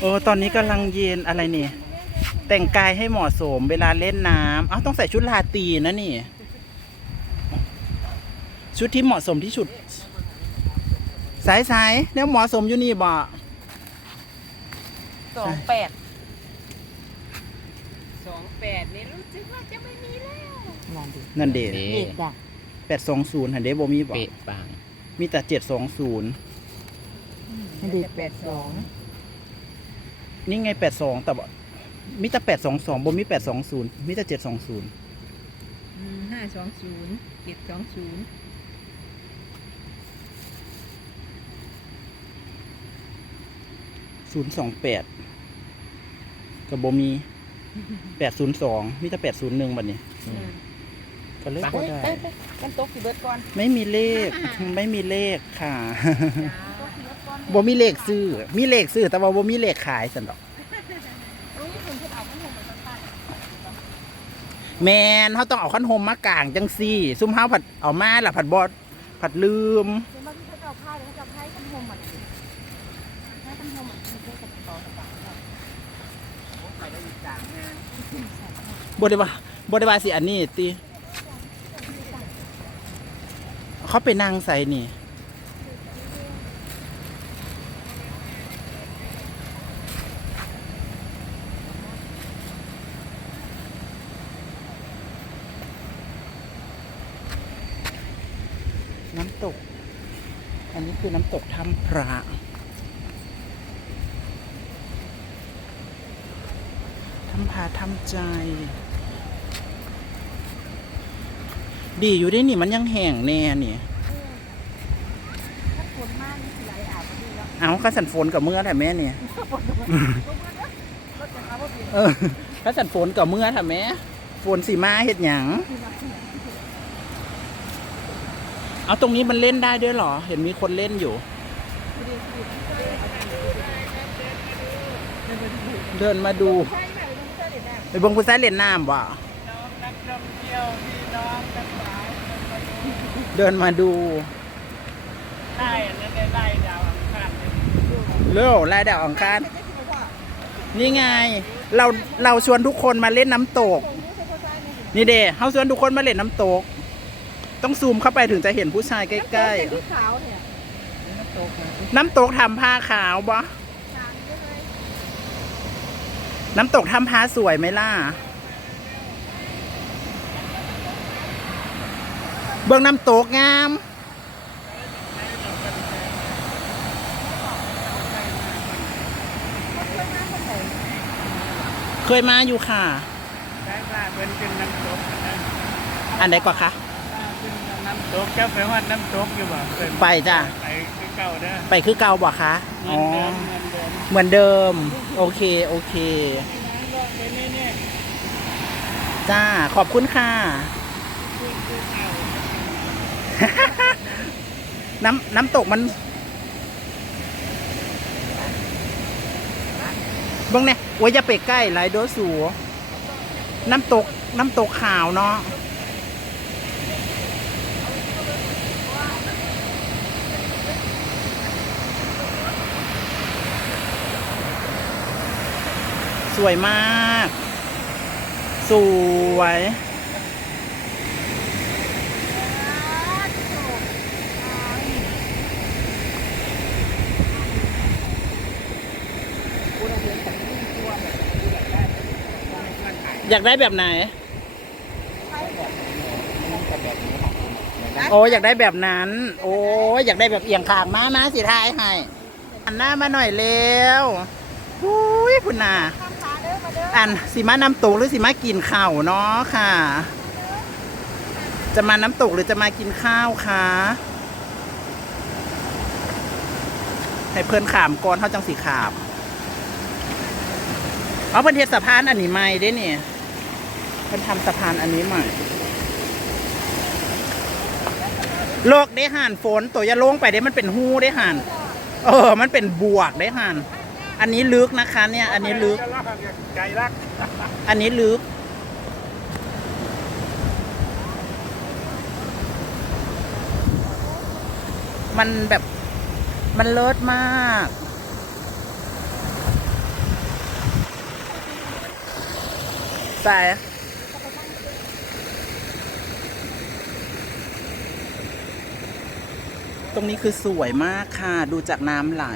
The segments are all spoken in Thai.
โอ้ตอนนี้กำลังเย็นอะไรนี่ แต่งกายให้เหมาะสมเวลาเล่นน้ำอ้าวต้องใส่ชุดลาตรีนะนี่ ชุดที่เหมาะสมที่สุด สายสายๆแล้วเหมาะสมอยู่นี่บ่สองแปดสองแปดนี่รู้สึกว่าจะไม่มีแล้ว นั่นดินั่นเดเด็กจ้ะแปดสองศูนย์หันเดบ่มีบ่เป๊ะปังมีแต่เจ็ดสองศูนย์นั่นดิแปดสอง นี่ไงแปดสองแต่บ่มีแต่แปดสองสองบ่มีแปดสองศูนย์มีแต่เจ็ดสองศูนย์ห้าสองศูนย์เจ็ดสองศูนย์ศูนย์สองแปดกับบ่มีแปดศูนย์สองมีแต่แปดศูนย์หนึ่งบัดนี้ก็เลยไปบ่ได้ไปไปกันตกสิเบิดก่อน ไม่มีเลข ไม่มีเลขค่ะตกสิเบ่มีเลขซื้อ มีเลขซื้อ แต่ว่าบ่มีเลขขายสันดอก แมนเขาต้องเอาขั้นโฮมมากลางจังซี่ ซุ่มเฮาผัดเอามาล่ะผัดบอดผัดลืมบริวาบริวาสิอันนี้ตีเขาไปนางใส่นี่ำตก อันนี้ คือน้ำตกถ้ำพระทำพาทำใจ ดีอยู่ได้นี่มันยังแห้งแน่นี่ถ้าคนมากนี่คือไหลอาบมาดีแล้วเอาข้าสันฝนกับเมื่อแหละแม่เนี่ยรถจะเอาว่าเปลี่ยนเออข้าสันฝนกับเมื่อแหละแม่ฝนสีมาเห็ดหยัง เอาตรงนี้มันเล่นได้ด้วยเหรอ เห็นมีคนเล่นอยู่ เดินมาดูใช่ไหมมันไม่ใช่เด็ดแน่ไปเบงผู้ชายเล่นน้ำว่ะเดินมาดูได้อันนั้นได้ได้ดาวอังคารเร็วลายดาวอังคารนี่ไง เราเราชวนทุกคนมาเล่นน้ำตก นี่เด้เขาชวนทุกคนมาเล่นน้ำตก ต้องซูมเข้าไปถึงจะเห็นผู้ชายใกล้เป็นที่ขาวเนี่ยๆน้ำตกทำผ้าขาวบ่ขาวนี่เลยน้ำตกทำผ้าสวยไหมล่ะ เบื้องน้ำตกงาม เคยมาอยู่ค่ะ ได้ว่าเป็นเป็นน้ำตกนะอันไหนก่อนคะเป็นน้ำ ตกเจ้าไปวัดน้ำตกอยู่บ่เพิ่นไปจ้ะ ไปคือเก่าเด้อไปคือเก่าบ่คะเหมือ๋ออนเดิมเหมือนเดิมเหมือนเดิม โอเคโอเคลองไปนี่เนี่ยจ้า ขอบคุณค่ะน้ำน้ำตกมันเบ้งเนี่ยโอ้ยอย่าไปใกล้หลายโดสูน้ำตกน้ำตกขาวเนาะ สวยมาก สวย อยากได้แบบไหน โอ้อยากได้แบบนั้น โอ้ยอยากได้แบบเอียงขางมานะสิทายให้อันหน้ามาหน่อยเร็วอุ้ยคุณนาข้า อันสีมาน้ำตกหรือสีมากินข้าวเนาะค่ะ จะมาน้ำตกหรือจะมากินข้าวคะให้เพื่อนขามก่อนเขาจังสีขามเอาเป็นเทศสะพานอันนี้ใหม่ด้เนี่ยเพิ่นทำสะพานอันนี้ใหม่โลกได้ห่านฝนตัวอยาลงไปได้มันเป็นหูได้ห่าน เออ มันเป็นบวกได้ห่าน อันนี้ลึกนะคะเนี่ย อันนี้ลึกอันนี้ลึก มันแบบมันเลิศมาก ใส่ตรงนี้คือสวยมากค่ะ ดูจากน้ำไหล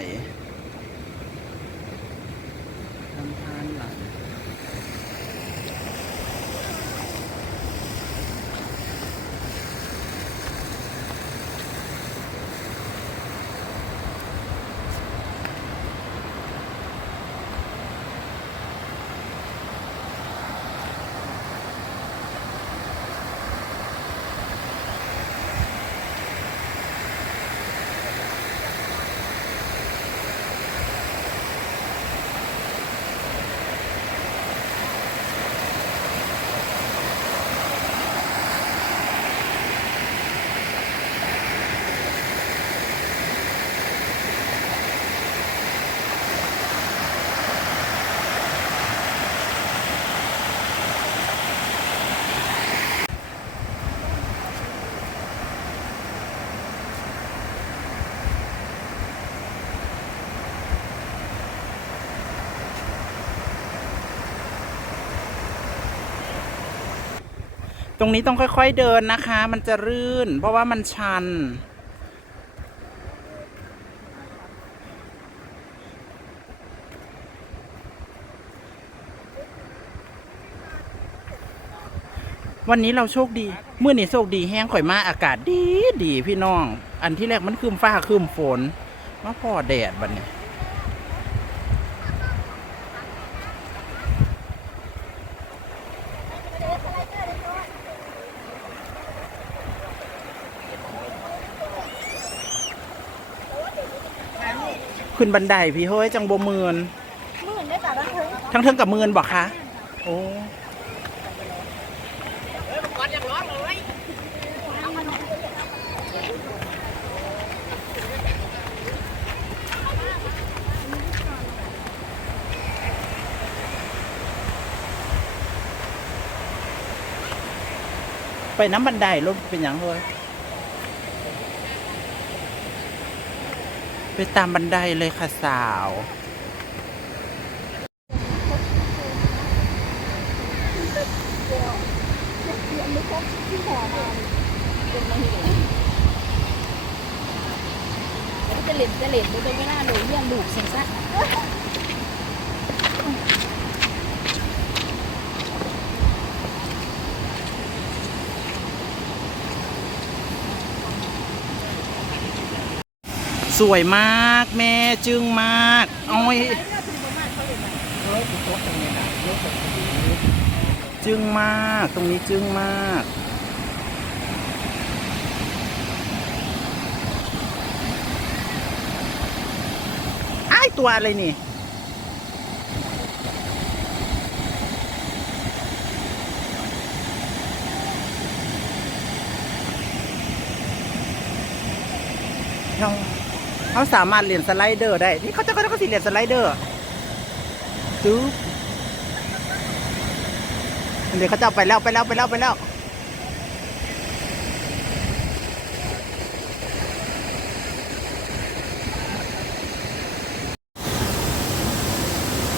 รงนี้ต้องค่อย ๆเดินนะคะ มันจะรื่น เพราะว่ามันชัน วันนี้เราโชคดีเมื่อนี้โชคดีแห้งข่อยมาอากาศดีดีพี่น้อง อันที่แรกมันคืมฟ้าคืมฝนมาพอแดดบัดนี้ ขึ้นบันไดพี่เฮ้ยจังบ่มืนหมื่นได้แต่ละทุงทั้งเทิงกับมืนบอกคะโอ้ไปน้ำบันไดรถเป็นอย่างเลย ไปตามบันไดเลยค่ะสาว จะเหล็ดจะเหล็ดดูเป็นไม่น่าเลยเยี่ยมดูเสียงซะ สวยมากแม่จึงมากโอ้ยจึงมากตรงนี้จึงมากไอ้ตัวอะไรนี่ เขาสามารถเรียนสไลเดอร์ได้ นี่เขาจะก็ต้องสิเรียนสไลเดอร์จู๊บเดี๋ยวเขาจะเอาไปแล้วไปแล้วไปแล้วไปแล้ว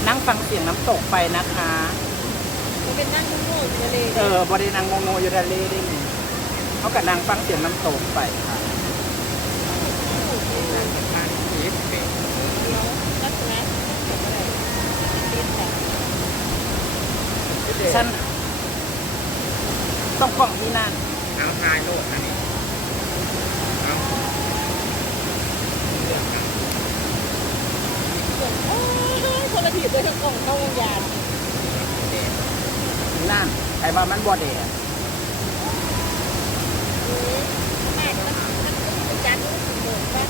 นั่งฟังเสียงน้ำตกไปนะคะมันเป็นนั่งทุ่งโง่อยู่เลยเออบรินางงงๆอยู่ทะเลได้นี่เขากับนางฟังเสียงน้ำตกไปค่ะ ลักษณะ ฉันต้องกล่องที่นั่นเอาทายโลดอันนี้เอาคนละถีบด้วยทั้งกล่องเข้าวงยานนั่นไอ้บ้ามันบ่แดดแม่มันมันจันทร์มันโดดป่ะ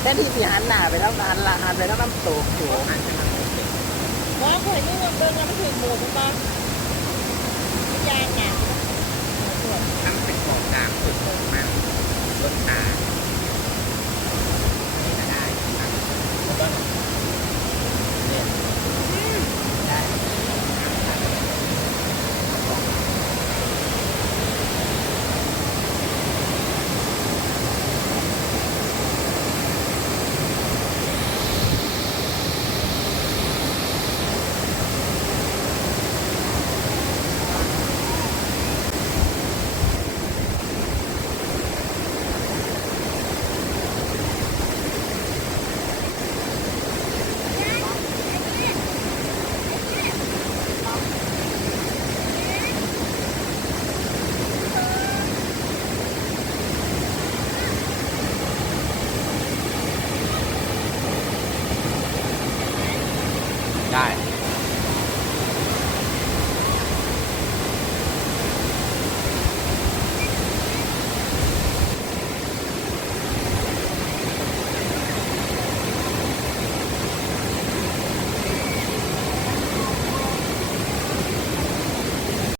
แทนที่สิหันหน้าไปแล้วหันละหันไปแล้วน้ำตกอยู่ ว่าเคยนุ่งเดินงแล้วม่ถึงหมูมันก็ยานหนั่งเป็นของกลางสุดของมันต้นตาไม่ก็ได้ครับ ได้